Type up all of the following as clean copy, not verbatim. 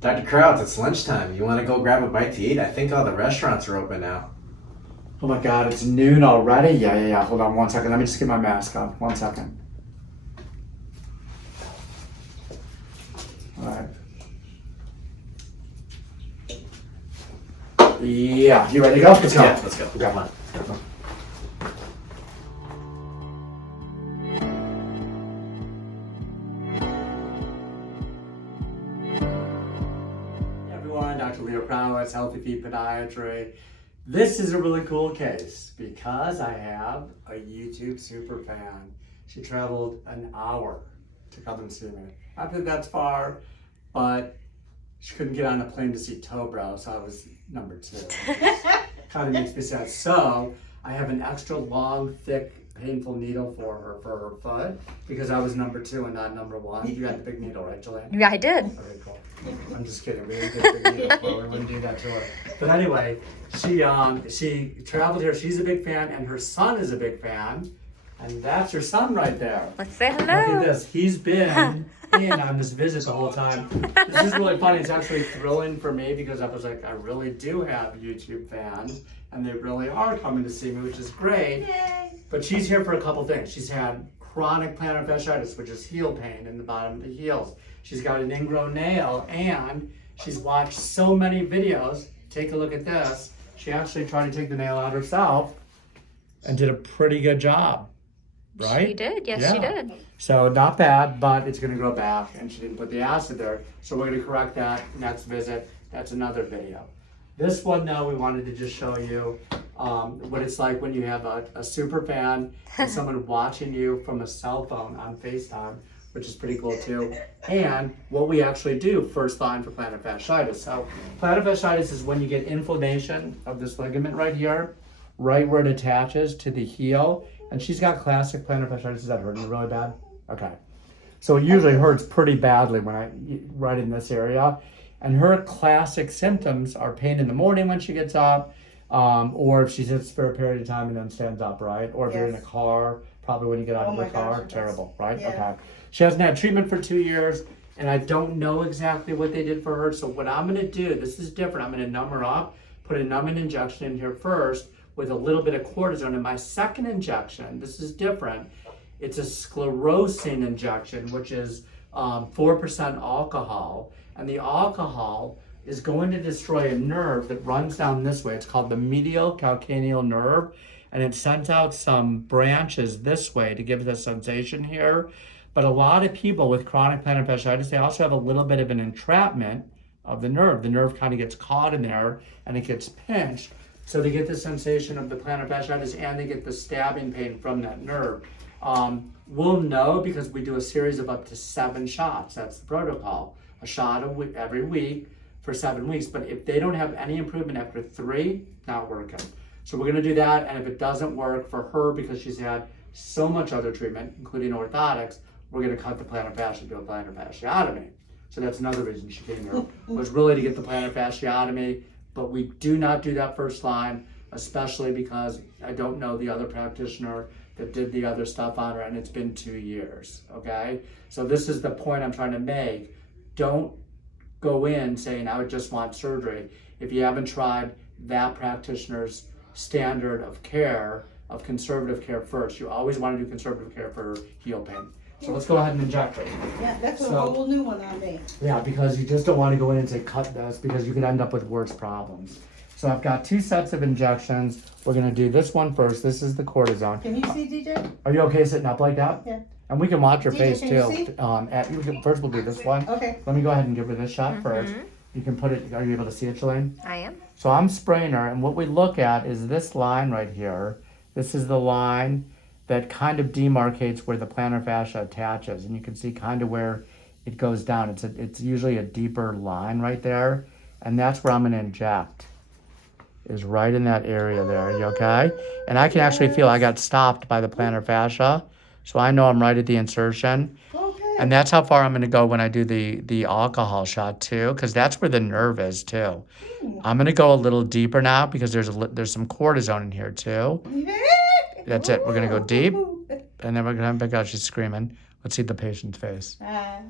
Dr. Krawetz, it's lunchtime. You want to go grab a bite to eat? I think all the restaurants are open now. Oh my God, it's noon already? Yeah. Hold on 1 second. Let me just get my mask on. 1 second. All right. Yeah, you ready to go? Let's go. Yeah, let's go. Grab one. Hey everyone, Dr. Krawetz, Healthy Feet Podiatry. This is a really cool case because I have a YouTube super fan. She traveled an hour to come and see me. Not that that's far, but she couldn't get on a plane to see Tobro, so I was number 2. Kind of makes me sad. So I have an extra long, thick, painful needle for her foot because I was number 2 and not number 1. You got the big needle, right, Jillian? Yeah, I did. Okay, cool. I'm just kidding. We didn't get the big needle for her. We wouldn't do that to her. But anyway, she traveled here. She's a big fan, and her son is a big fan. And that's her son right there. Let's say hello. Look at this. He's been in on this visit the whole time. This is really funny. It's actually thrilling for me because I was like, I really do have YouTube fans, and they really are coming to see me, which is great. Yay. But she's here for a couple things. She's had chronic plantar fasciitis, which is heel pain in the bottom of the heels. She's got an ingrown nail, and she's watched so many videos. Take a look at this. She actually tried to take the nail out herself and did a pretty good job. Right? She did, yes, Yeah. she did. So not bad, but it's going to grow back, and she didn't put the acid there. So we're going to correct that next visit. That's another video. This one, though, we wanted to just show you what it's like when you have a super fan and someone watching you from a cell phone on FaceTime, which is pretty cool too. And what we actually do first line for plantar fasciitis. So plantar fasciitis is when you get inflammation of this ligament right here, right where it attaches to the heel. And she's got classic plantar fasciitis. Is that hurting really bad? Okay. So it usually hurts pretty badly right in this area. And her classic symptoms are pain in the morning when she gets up, or if she sits for a period of time and then stands up, right? Or if you're in a car, probably when you get out of the car, terrible, right? Yeah. Okay. She hasn't had treatment for 2 years, and I don't know exactly what they did for her. So what I'm gonna do, this is different. I'm gonna numb her up, put a numbing injection in here first with a little bit of cortisone. And my second injection, this is different. It's a sclerosing injection, which is 4% alcohol. And the alcohol is going to destroy a nerve that runs down this way. It's called the medial calcaneal nerve. And it sends out some branches this way to give the sensation here. But a lot of people with chronic plantar fasciitis, they also have a little bit of an entrapment of the nerve. The nerve kind of gets caught in there and it gets pinched. So they get the sensation of the plantar fasciitis and they get the stabbing pain from that nerve. We'll know because we do a series of up to 7 shots. That's the protocol. A shot every week for 7 weeks. But if they don't have any improvement after 3, not working. So we're gonna do that, and if it doesn't work for her because she's had so much other treatment, including orthotics, we're gonna cut the plantar fascia, do a plantar fasciotomy. So that's another reason she came here, was really to get the plantar fasciotomy, but we do not do that first line, especially because I don't know the other practitioner that did the other stuff on her, and it's been 2 years, okay? So this is the point I'm trying to make. Don't go in saying, I would just want surgery if you haven't tried that practitioner's standard of care, of conservative care first. You always want to do conservative care for heel pain. So let's go ahead and inject her. Yeah, that's a whole new one on me. Yeah, because you just don't want to go in and say cut this because you could end up with worse problems. So I've got 2 sets of injections. We're going to do this one first. This is the cortisone. Can you see, DJ? Are you okay sitting up like that? Yeah. And we can watch your DJ, face can too. you see? First we'll do this one. Okay. Let me go ahead and give her this shot first. You can put it, are you able to see it, Shalane? I am. So I'm spraying her, and what we look at is this line right here. This is the line that kind of demarcates where the plantar fascia attaches, and you can see kind of where it goes down. It's usually a deeper line right there, and that's where I'm going to inject, is right in that area there. Are you okay? And I can actually feel I got stopped by the plantar fascia, so I know I'm right at the insertion. Okay. And that's how far I'm going to go when I do the alcohol shot too, because that's where the nerve is too. I'm going to go a little deeper now because there's some cortisone in here too. That's it. We're going to go deep, and then we're going to pick out. She's screaming. Let's see the patient's face. Yeah.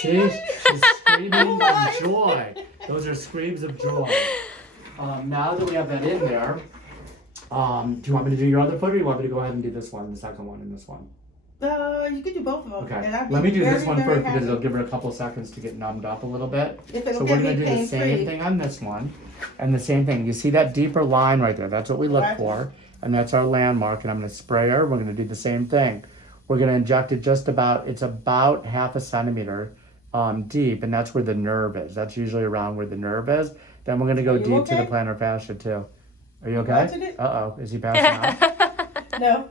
See? She's screaming. screaming of joy. Those are screams of joy. Now that we have that in there, do you want me to do your other foot, or you want me to go ahead and do this one, the second one, and this one? You could do both of them. Okay. And I'd be Let me do this very, one very first because happy. it'll give her a couple seconds to get numbed up a little bit. If it'll So get we're gonna me do the same pain-free. thing on this one, and the same thing. You see that deeper line right there? That's what we look Right. for, and that's our landmark. And I'm gonna spray her. We're gonna do the same thing. We're gonna inject it just about. It's about half a centimeter deep, and that's where the nerve is. That's usually around where the nerve is. Then we're gonna go Are you deep to the okay? plantar fascia too. Are you Watching okay? it? Uh oh, is he passing out? No.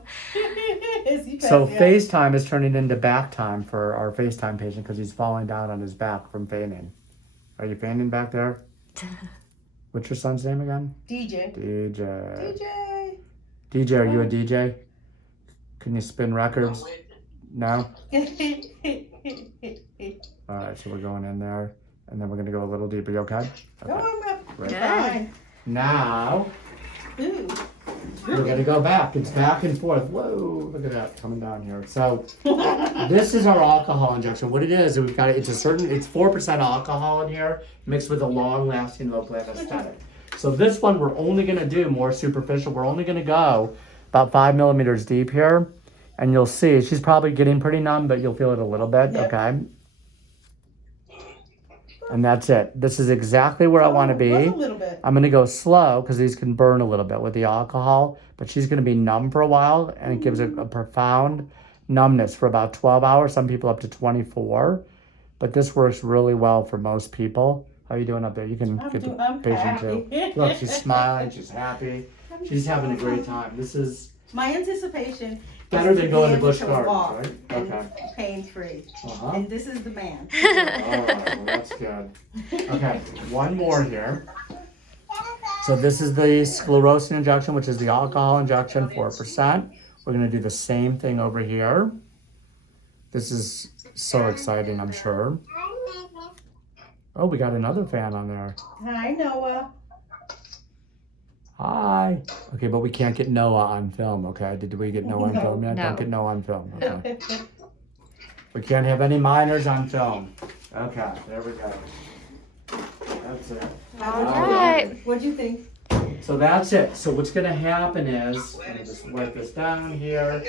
Is he So passing out? FaceTime is turning into back time for our FaceTime patient because he's falling down on his back from fainting. Are you fainting back there? What's your son's name again? DJ. DJ. DJ, are you a DJ? Can you spin records? No? Alright, so we're going in there and then we're gonna go a little deeper. You okay? No, Okay. I'm not. Right. Fine. Now Ooh. we're gonna go back. It's back and forth. Whoa, look at that coming down here. So this is our alcohol injection. What it is, we've got it's 4% alcohol in here mixed with a long-lasting local anesthetic. So this one we're only gonna do more superficial. We're only gonna go about 5 millimeters deep here, and you'll see she's probably getting pretty numb, but you'll feel it a little bit. Yep. Okay. And that's it. This is exactly where I want to be. Just a little bit. I'm going to go slow because these can burn a little bit with the alcohol, but she's going to be numb for a while, and it gives a profound numbness for about 12 hours, some people up to 24, but this works really well for most people. How are you doing up there? You can get the I'm patient happy. too. Look, she's smiling, she's happy, she's having a great time. This is My anticipation better is than to going be to able Busch to Gardens, walk right? and Okay. pain-free. Uh-huh. And this is the man. All right, well, that's good. Okay, one more here. So this is the sclerosing injection, which is the alcohol injection, 4%. We're gonna do the same thing over here. This is so exciting, I'm sure. Oh, we got another fan on there. Hi, Noah. Hi. Okay, but we can't get Noah on film, okay? Did we get Noah on No. film yet? No. Don't get Noah on film, okay? We can't have any minors on film. Okay, there we go. That's it. All right. What'd you think? So that's it. So what's gonna happen is, let me just wipe this down here.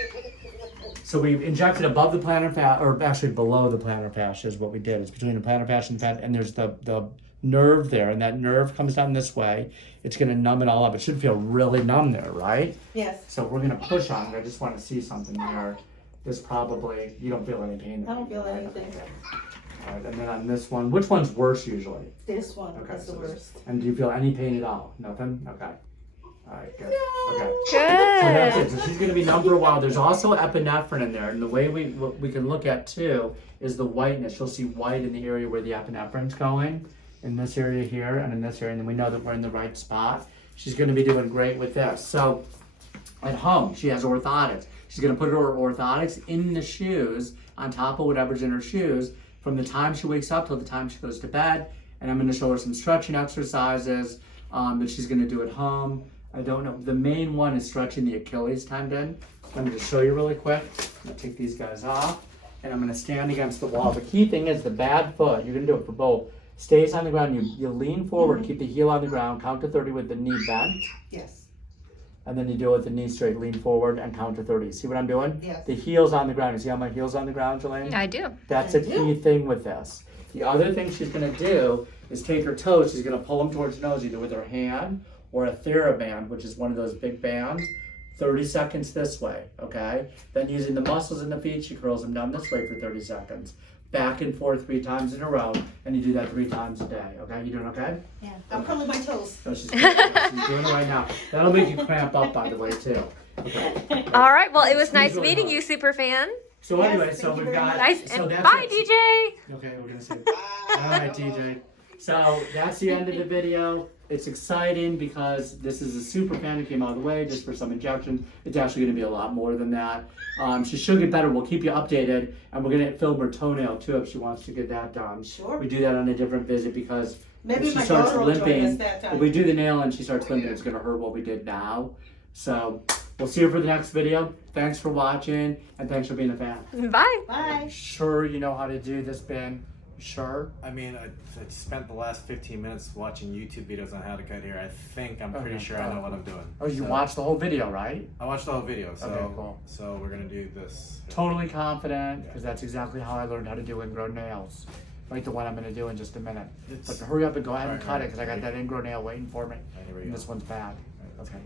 So we've injected above the plantar fascia, or actually below the plantar fascia is what we did. It's between the plantar fascia and the and there's the nerve there, and that nerve comes down this way. It's gonna numb it all up. It should feel really numb there, right? Yes. So we're gonna push on it. I just wanna see something there. This probably, you don't feel any pain there. I don't feel right? anything. All right, and then on this one, which one's worse usually? This one Okay, is the so this- worst. And do you feel any pain at all? Nothing? Okay. All right, good. Okay. So Good. that's it. So she's going to be numb for a while. There's also epinephrine in there, and the way what we can look at too is the whiteness. You'll see white in the area where the epinephrine's going, in this area here, and in this area, and then we know that we're in the right spot. She's going to be doing great with this. So at home, she has orthotics. She's going to put her orthotics in the shoes, on top of whatever's in her shoes, from the time she wakes up till the time she goes to bed. And I'm going to show her some stretching exercises that she's going to do at home. I don't know. The main one is stretching the Achilles tendon. Let me just show you really quick. I'm going to take these guys off, and I'm going to stand against the wall. The key thing is the bad foot, you're going to do it for both, stays on the ground. You lean forward, keep the heel on the ground, count to 30 with the knee bent, Yes. and then you do it with the knee straight, lean forward, and count to 30. See what I'm doing? Yes. The heel's on the ground. You see how my heel's on the ground, Jelaine? I do. That's I a key thing with this. The other thing she's going to do is take her toes. She's going to pull them towards her nose, either with her hand or a TheraBand, which is one of those big bands. 30 seconds this way, okay? Then using the muscles in the feet, she curls them down this way for 30 seconds. Back and forth 3 times in a row, and you do that 3 times a day, okay? You doing okay? Yeah. I'm curling my toes. No, she's doing it right now. That'll make you cramp up, by the way, too. Okay. All right. Well, it was nice really meeting hard. you, super fan. So Yes, anyway, thank so you we've very got... much. Nice. So And that's bye, it. DJ. Okay, we're gonna say all right, TJ. So that's the end of the video. It's exciting because this is a super fan who came all the way just for some injections. It's actually gonna be a lot more than that. She should get better. We'll keep you updated, and we're gonna film her toenail too if she wants to get that done. Sure. We do that on a different visit because Maybe if she my starts daughter will join us limping, that time. if we do the nail and she starts limping, it's gonna hurt what we did now. So we'll see you for the next video. Thanks for watching, and thanks for being a fan. Bye. Bye. Sure, you know how to do this, Ben. Sure. I mean, I spent the last 15 minutes watching YouTube videos on how to cut hair. I think I'm pretty Okay, sure I know what I'm doing. Oh, you So, watched the whole video, right? I watched the whole video, so Okay, cool. so we're gonna do this. Totally confident, because that's exactly how I learned how to do ingrown nails. Like the one I'm gonna do in just a minute. But hurry up and go ahead and cut it, because I got that ingrown nail waiting for me. Here we And go. this one's bad. Okay.